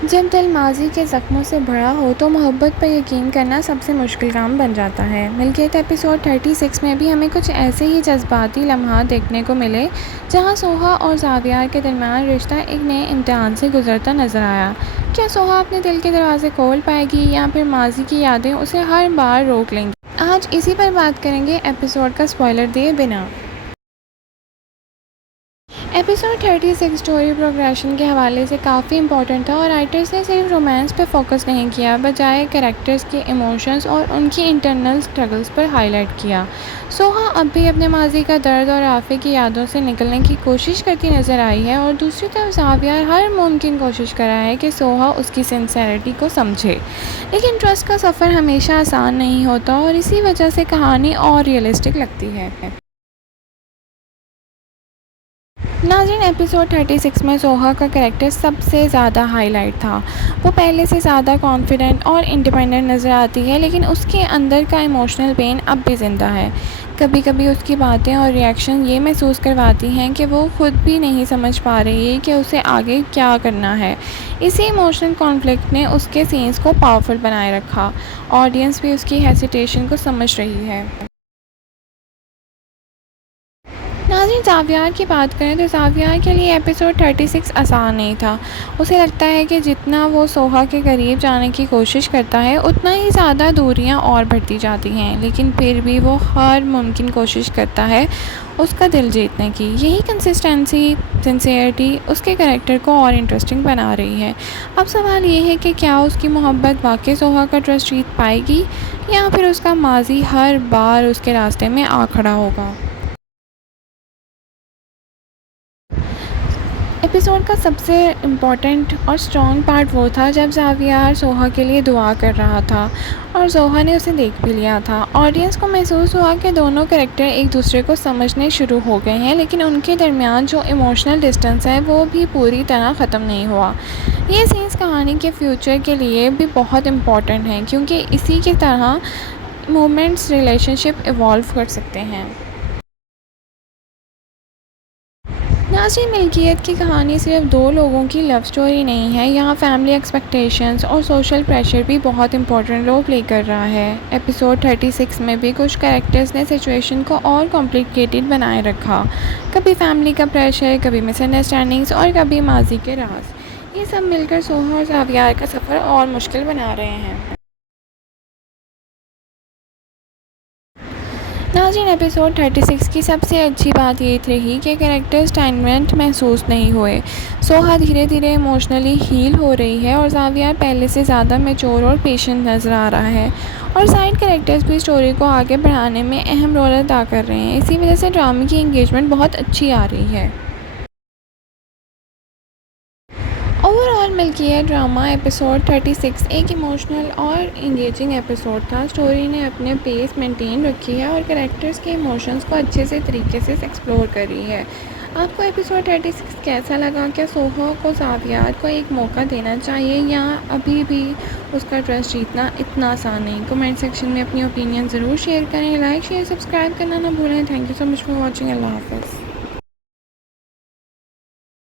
जब दिल माज़ी के ज़ख्मों से भरा हो तो मोहब्बत पर यकीन करना सबसे मुश्किल काम बन जाता है। मिल्कियत एपिसोड 36 में भी हमें कुछ ऐसे ही जज्बाती लम्हात देखने को मिले, जहां सोहा और ज़ावियार के दरमियान रिश्ता एक नए इम्तिहान से गुजरता नजर आया। क्या सोहा अपने दिल के दरवाजे खोल पाएगी या फिर माज़ी की यादें उसे हर बार रोक लेंगी? आज इसी पर बात करेंगे एपिसोड का स्पॉइलर दिए बिना। एपिसोड 36 स्टोरी प्रोग्रेशन के हवाले से काफ़ी इंपॉर्टेंट था और राइटर्स ने सिर्फ रोमांस पर फोकस नहीं किया, बजाय कैरेक्टर्स के इमोशंस और उनकी इंटरनल स्ट्रगल्स पर हाईलाइट किया। सोहा अब भी अपने माजी का दर्द और आफे की यादों से निकलने की कोशिश करती नज़र आई है और दूसरी तरफ ज़ावियार हर मुमकिन कोशिश कर रहा है कि सोहा उसकी सिंसेरिटी को समझे। लेकिन ट्रस्ट का सफ़र हमेशा आसान नहीं होता और इसी वजह से कहानी और रियलिस्टिक लगती है। नाज़रीन, एपिसोड 36 में सोहा का कैरेक्टर सबसे ज़्यादा हाईलाइट था। वो पहले से ज़्यादा कॉन्फिडेंट और इंडिपेंडेंट नज़र आती है, लेकिन उसके अंदर का इमोशनल पेन अब भी ज़िंदा है। कभी कभी उसकी बातें और रिएक्शन ये महसूस करवाती हैं कि वो खुद भी नहीं समझ पा रही है कि उसे आगे क्या करना है। इसी इमोशनल कॉन्फ्लिक्ट ने उसके सीन्स को पावरफुल बनाए रखा। ऑडियंस भी उसकी हेसिटेशन को समझ रही है। नाज़रीन, ज़ावियार की बात करें तो ज़ावियार के लिए एपिसोड 36 आसान नहीं था। उसे लगता है कि जितना वो सोहा के करीब जाने की कोशिश करता है, उतना ही ज़्यादा दूरियां और बढ़ती जाती हैं, लेकिन फिर भी वो हर मुमकिन कोशिश करता है उसका दिल जीतने की। यही कंसिस्टेंसी, सिंसियरिटी उसके कैरेक्टर को और इंटरेस्टिंग बना रही है। अब सवाल ये है कि क्या उसकी मोहब्बत वाकई सोहा का ट्रस्ट जीत पाएगी या फिर उसका माजी हर बार उसके रास्ते में आ खड़ा होगा। एपिसोड का सबसे इम्पॉर्टेंट और स्ट्रॉन्ग पार्ट वो था जब ज़ावियार सोहा के लिए दुआ कर रहा था और सोहा ने उसे देख भी लिया था। ऑडियंस को महसूस हुआ कि दोनों कैरेक्टर एक दूसरे को समझने शुरू हो गए हैं, लेकिन उनके दरमियान जो इमोशनल डिस्टेंस है वो भी पूरी तरह ख़त्म नहीं हुआ। ये सीन्स कहानी के फ्यूचर के लिए भी बहुत इम्पॉर्टेंट हैं, क्योंकि इसी की तरह मोमेंट्स रिलेशनशिप इवॉल्व कर सकते हैं। नाज़रीन, मिल्कियत की कहानी सिर्फ दो लोगों की लव स्टोरी नहीं है। यहाँ फैमिली एक्सपेक्टेशंस और सोशल प्रेशर भी बहुत इंपॉर्टेंट रोल प्ले कर रहा है। एपिसोड 36 में भी कुछ कैरेक्टर्स ने सिचुएशन को और कॉम्प्लिकेटेड बनाए रखा। कभी फैमिली का प्रेशर, कभी मिसअंडरस्टैंडिंग्स और कभी माजी के राज। ये सब मिलकर सोहा और ज़ावियार का सफ़र और मुश्किल बना रहे हैं। नाज़रीन, एपिसोड 36 की सबसे अच्छी बात ये रही कि कैरेक्टर्स स्टैगनेंट महसूस नहीं हुए। सोहा धीरे धीरे इमोशनली हील हो रही है और ज़ावियार पहले से ज़्यादा मैच्योर और पेशेंट नज़र आ रहा है। और साइड कैरेक्टर्स भी स्टोरी को आगे बढ़ाने में अहम रोल अदा कर रहे हैं। इसी वजह से ड्रामे की एंगेजमेंट बहुत अच्छी आ रही है। ओवरऑल मिल्कियत ड्रामा एपिसोड 36 एक इमोशनल और इंगेजिंग एपिसोड था। स्टोरी ने अपने पेस मेंटेन रखी है और कैरेक्टर्स के इमोशंस को अच्छे से तरीके से एक्सप्लोर करी है। आपको एपिसोड 36 कैसा लगा? क्या सोहा को ज़ावियार को एक मौका देना चाहिए या अभी भी उसका ट्रस्ट जीतना इतना आसान नहीं? कमेंट सेक्शन में अपनी ओपिनियन ज़रूर शेयर करें। लाइक, शेयर, सब्सक्राइब करना ना भूलें। Thank you so much for watching. अल्लाह हाफ़िज़।